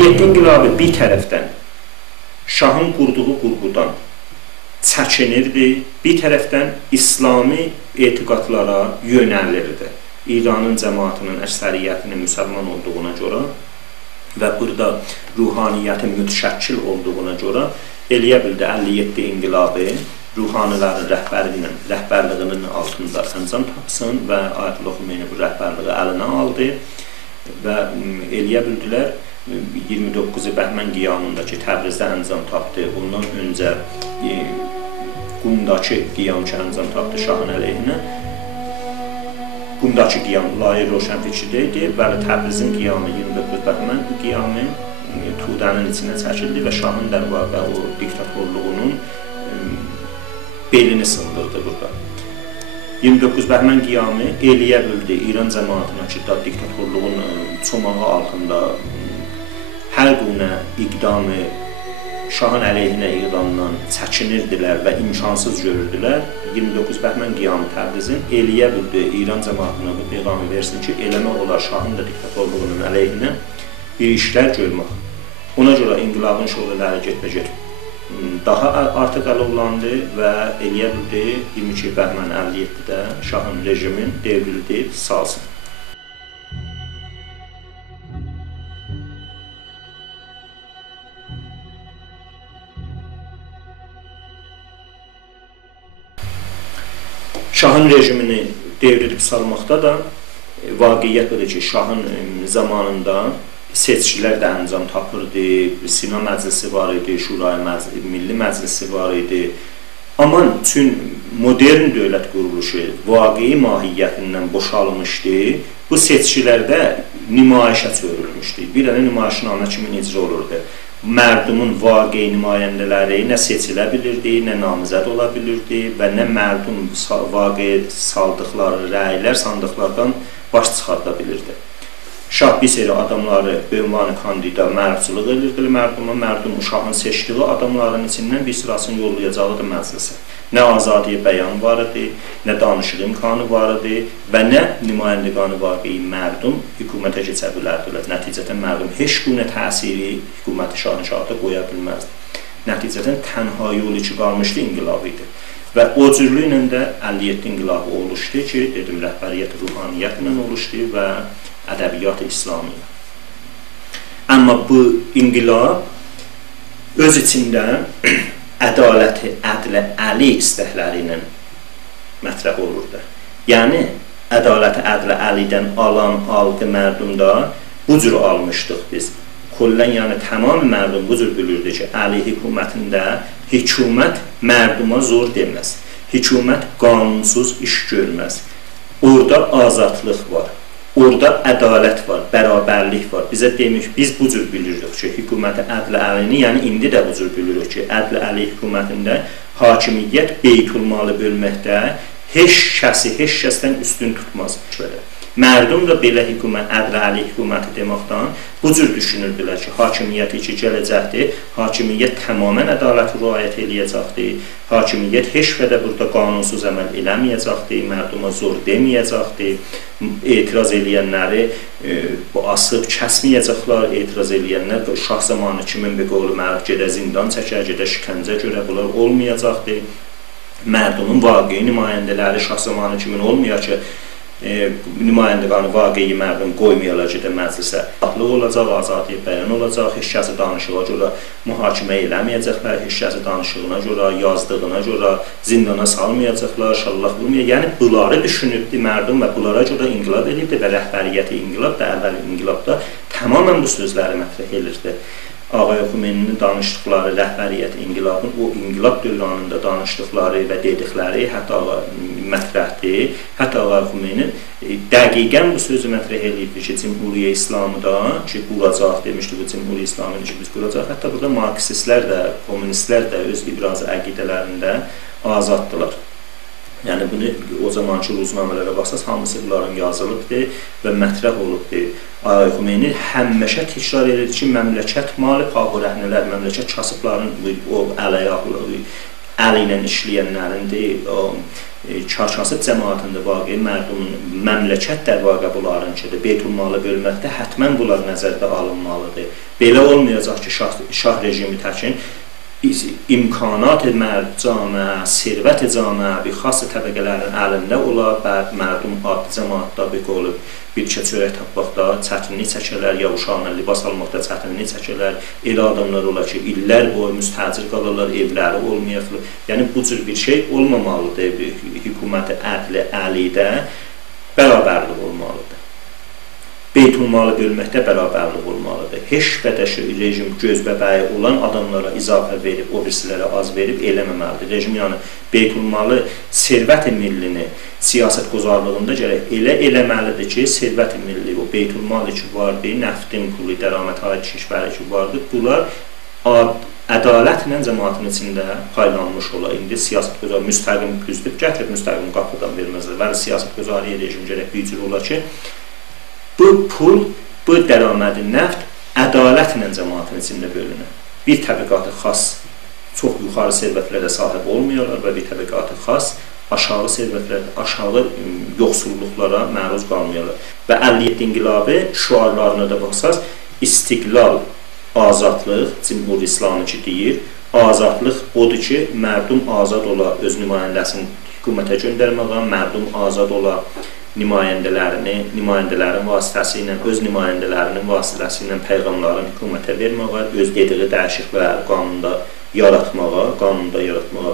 Əliyyət inqilabı bir tərəfdən şahın qurduğu qurğudan çəkinirdi, bir tərəfdən İslami etiqadlara yönəlirdi. İranın cəmaatının əksəriyyətinin müsəlman olduğuna görə və burada ruhaniyyətin mütəşəkkil olduğuna görə eləyə bildi 57 inqilabı ruhanilərin rəhbərliğinin altında əncam tapsın və Ayətullah Xomeyni bu rəhbərliği əlinə aldı və eləyə bildilər 29 Bəhmən qiyamında ki, Təbrizdə əncam tapdı. Bundan öncə Qumdakı qiyam ki, əncam tapdı şahın əleyhinə. Qumdakı qiyam Lair Roşənfikrdə idi. Bəli, Təbrizin qiyamı 29 Bəhmən qiyamı Tudənin içinə çəkildi və şahın dərvaqə o diktatorluğunun belini sındırdı burada. 29 Bəhmən qiyamı eləyə bildi İran cəmaatına ki, diktatorluğun çomağı altında hər quna iqdamı şahın əleyhinə iqdamdan çəkinirdilər və imkansız görürdülər. 29 Bəhmən qiyamı Təbrizin eləyə bildi İran cəmaatına bu iqamı versin ki, eləmək olar şahın da diktatorluğunun əleyhinə bir işlər görmək. Ona görə inqilabın şölələri getmə-get daha artıq alovlandı və eləyə bildi 22 Bəhmən 57-də şahın rejimin devrildi, salsın. Şahın rejimini devrilib salmaqda da vaqiyyət budur ki, şahın zamanında seçkilər də əncam tapırdı, Sina Məclisi var idi, Şurayı Milli Məclisi var idi. Amma üçün modern dövlət quruluşu vaqei mahiyyətindən boşalmışdı. Bu seçkilərdə nümayişə çevrilmişdi. Bir dənə nümayişnamə kimi icra olurdu. Mərdumun vaqei nümayəndələri nə seçilə bilirdi, nə namizəd ola bilirdi və nə mərdum vaqei saldıqları rəylər sandıqlardan baş çıxarda bilirdi. Şah bir seri adamları ünvanı kandida mərcülük edirdi mərduma, mərdum uşağın seçdiyi adamların içindən bir sırasını yollayacaqdı məclisə. Nə azadiyə bəyan var idi, nə danışıq imkanı var idi və nə nümayəndəqanı vaqei mərdum hökumətə keçə bilərdilər. Nəticətən mərdum heç günə təsiri hökuməti şahınşahata qoya bilməzdi. Nəticətən tənha yolu ki, qalmışdı inqilab idi. Və o cürlüklə də 57 inqilabı oluşdu ki, dedim, rəhbəriyyət ruhaniyyətlə oluşdu və ədəbiyyat-ı İslamiyə. Amma bu inqilab öz içində ədaləti, ədlə, əli istəkləri ilə mətrəh olurdu. Yəni, ədaləti, ədlə, əlidən alan alqı mərdumda bu cür almışdıq biz. Kollən, yəni tamam mərdum bu cür bilirdi ki, əli hökumətində hökumət mərduma zor deməz. Hökumət qanunsuz iş görməz. Orada azadlıq var. Orada ədalət var, bərabərlik var. Bizə demiş, biz bu cür bilirdik ki, hökuməti ədlə əlini, yəni indi də bu cür bilirik ki, ədlə əli hökumətində hakimiyyət beytulmalı bölməkdə heç kəsdən üstün tutmaz. Mərdum da belə hökumət, ədlə əli hökuməti deməkdən bu cür düşünürdülər ki, hakimiyyəti ki, gələcəkdir, hakimiyyət tamamən ədaləti riayət eləyəcəkdir, hakimiyyət heç və də burada qanunsuz əməl eləməyəcəkdir, mərduma zor deməyəcəkdir, etiraz eləyənləri asıb kəsməyəcəklər, etiraz eləyənlər şah zamanı kimin bir qolu məruf gedə zindan çəkər, gedə şikəncə görə bunlar olmayacaqdır. Mərdumun vaqei nümayəndələri şah zamanı kimin olmayacaq ki, nümayəndəqanı vaqei mərdum qoymayarlar gedə məclisə. Atlıq olacaq, azadiyə bəyan olacaq, heç kəsi danışığa görə mühakimə eləməyəcəklər, heç kəsi danışığına görə, yazdığına görə zindana salmayacaqlar, şallah vurmayacaq. Yəni, bunları düşünübdü mərdum və bunlara görə inqilab edibdi və rəhbəriyyəti inqilab da, əvvəl inqilabda tamamən bu sözləri mətrəh edirdi. Ağay Xomeynin danışdıqları rəhbəriyyət inqilabın, o inqilab dövranında danışdıqları və dedikləri hətta mətrəhdir. Hətta Ağay Xomeynin dəqiqən bu sözü mətrəh eləyibdir ki, Cümhuriyyə İslamıda ki, quracaq demişdi, bu Cümhuriyyə İslamını ki, biz quracaq. Hətta burada marksistlər də, kommunistlər də öz ibrazı əqidələrində azaddılar. Yəni, bunu o zamanki ruznamələrə baxsaq, hamısı bunların yazılıbdır və mətrəh olubdur. Ağay Xomeyni həmişə təkrar edir ki, məmləkət malı pahurəhnələr, məmləkət kasıbların o əl ilə işləyənlərindir, çar-kasıb cəmaatında vaqe mərdumun məmləkət dərvaqə bunlarınkidir. Beytulmalı bölməkdə həttəmən bunlar nəzərdə alınmalıdır. Belə olmayacaq ki, şah rejimi təkin imkanat cəmiə, sərvət cəmiə, bir xas təbəqələrin əlində ola və mərdum adlı cəmaatda bir olub bir çörək tapmaqda çətinlik çəkirlər, ya uşağına libas almaqda çətinlik çəkirlər. Elə adamlar olar ki, illər boyu müstəcir qalırlar, evləri olmayıblar. Yəni bu cür bir şey olmamalıdır. Hökuməti ədli əlidə bərabərlik olmalıdır. Beytulmalı bölməkdə bərabərlik olmalıdır. Heç qədər rejim göz bəbəyi olan adamlara izafə verib, o birisilərə az verib eləməməlidir. Rejim yəni Beytulmalı sərvət-i millini siyasət qozarlığında gərək elə eləməlidir ki, sərvət-i milli, o Beytulmalı ki vardır, nəftin pulu, dəramət aid kişvəri ki vardır, bunlar ədalətlə cəmaatın içində paylanmış ola. İndi siyasət qozarı müstəqim düzdür, gətirib müstəqim qapıdan verməzlər. Bəli, siyasət qozarı rejim gərək bir cür ola ki, bu pul, bu dəramədi nəft ədalətlə cəmaatın içində bölünür. Bir təbəqatı xas çox yuxarı sərvətlərə sahib olmuyorlar və bir təbəqatı xas aşağı sərvətlərdə, aşağı yoxsulluqlara məruz qalmıyorlar. Və 57 inqilabı şüarlarına da baxsaz, istiqlal, azadlıq, Cümhur İslamı ki deyir, azadlıq odur ki, mərdum azad ola öz nümayəndəsini hökumətə göndərməyə, mərdum azad ola nümayəndələrin vasitəsilə, öz nümayəndələrinin vasitəsilə peyğəmlərin hökumətə verməyə, öz dediyi dəyişiklikləri qanunda yaratmağa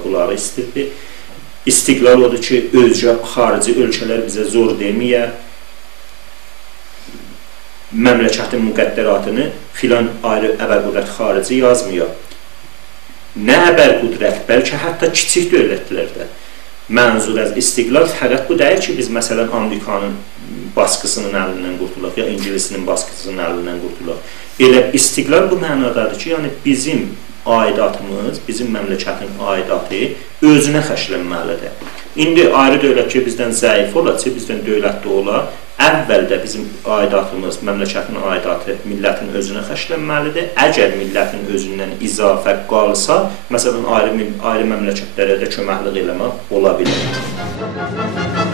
bunları istirdi. İstiqlal odur ki, özcə xarici ölkələr bizə zor deməyə, məmləkətin müqəddəratını filan ayrı əbər-qudrət xarici yazmıyor. Nə əbər-qudrət, bəlkə hətta kiçik dövlətlərdə mənzur az istiqlal fəqət bu deyil ki, biz məsələn Amerikanın baskısının əlindən qurtulaq, ya İngilisinin baskısının əlindən qurtulaq. Elə istiqlal bu mənadadır ki, yəni bizim aidatımız, bizim məmləkətin aidatı özünə xərclənməlidir. İndi ayrı dövlət ki, bizdən zəif ola, bizdən dövlətli ola, əvvəldə bizim aidatımız, məmləkətin aidatı millətin özünə xərclənməlidir. Əgər millətin özündən izafə qalsa, məsələn, ayrı məmləkətlərə də köməklik eləmək ola bilər.